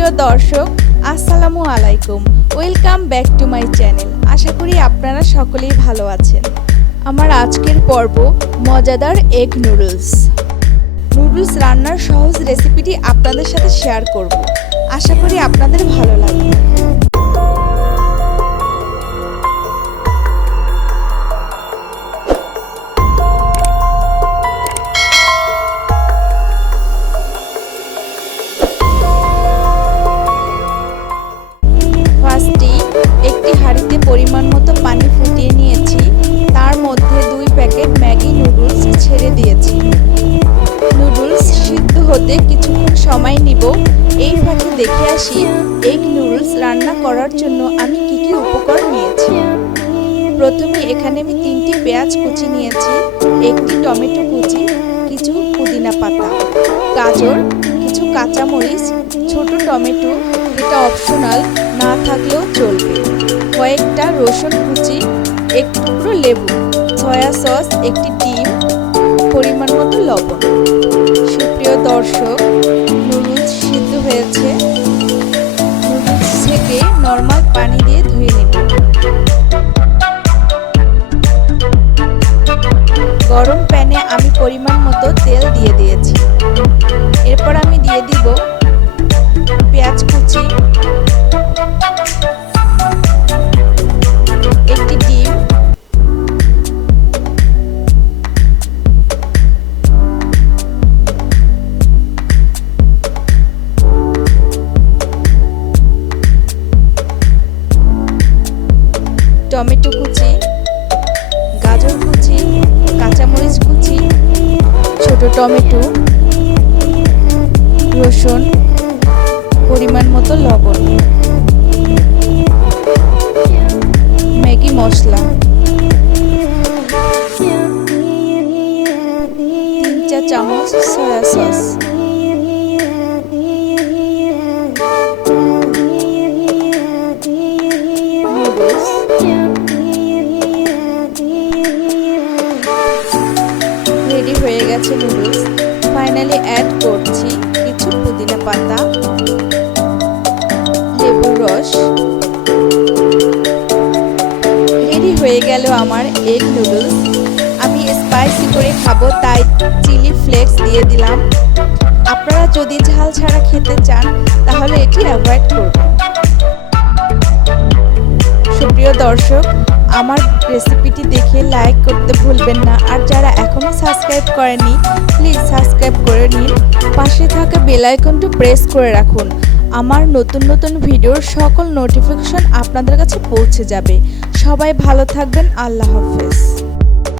সুপ্রিয় দর্শক, আসসালামু আলাইকুম। Welcome back to my channel. আশা করি আপনারা সকলেই ভালো আছেন। আমার আজকের পর্ব মজাদার এগ নুডলস। নুডলস রান্নার সহজ রেসিপিটি আপনাদের সাথে শেয়ার করব। আশা করি আপনাদের ভালো লাগবে। একটি হাঁড়িতে পরিমাণ মতো পানি ফুটিয়ে নিয়েছি। তার মধ্যে 2 প্যাকেট ম্যাগি নুডলস ছেড়ে দিয়েছি। নুডলস সিদ্ধ হতে কিছুক্ষণ সময় নিব। এই ফাঁকে দেখে আসি এগ নুডলস রান্না করার জন্য আমি কি কি উপকরণ নিয়েছি। প্রথমে এখানে আমি 3টি পেঁয়াজ কুচি নিয়েছি, একটি টমেটো কুচি, কিছু পুদিনা পাতা, গাজর, কিছু কাঁচামরিচ, ছোট টমেটো, এটা অপশনাল, না থাকলেও চলবে, কয়েকটা রসুন কুচি, এক টুকরো লেবু, সয়া সস, একটি ডিম, পরিমাণ মতো লবণ। সুপ্রিয় দর্শক, নুডলস সিদ্ধ হয়েছে। নুডলস থেকে নর্মাল পানি দিয়ে ধুয়ে নেব। গরম প্যানে আমি পরিমাণ মতো তেল দিয়ে দিয়েছি। এরপর আমি দিয়ে দিব পেঁয়াজ কুচি, একটি ডিম, টমেটো কুচি, গাজর কুচি, কাঁচামরিচ কুচি, ছোট টমেটো, রসুন, পরিমাণ মতো লবণ, ম্যাগি মশলা, 3 চা চামচ সয়া সস, নুডলস, রেডি হয়ে গেছে নুডলস। ফাইনালি অ্যাড করছি কিছু পুদিনা পাতা, লেবুর রস। রেডি হয়ে গেল আমার এগ নুডলস। আমি স্পাইসি করে খাবো তাই চিলি ফ্লেক্স দিয়ে দিলাম। আপনারা যদি ঝাল ছাড়া খেতে চান তাহলে এটি অ্যাভয়েড করবেন। সুপ্রিয় দর্শক, আমার রেসিপিটি দেখে লাইক করতে ভুলবেন না। আর যারা এখনো সাবস্ক্রাইব করেনি প্লিজ সাবস্ক্রাইব করে নিন। পাশে থাকা বেল আইকনটি প্রেস করে রাখুন। আমার নতুন নতুন ভিডিওর সকল নোটিফিকেশন আপনাদের কাছে পৌঁছে যাবে। সবাই ভালো থাকবেন। আল্লাহ হাফেজ।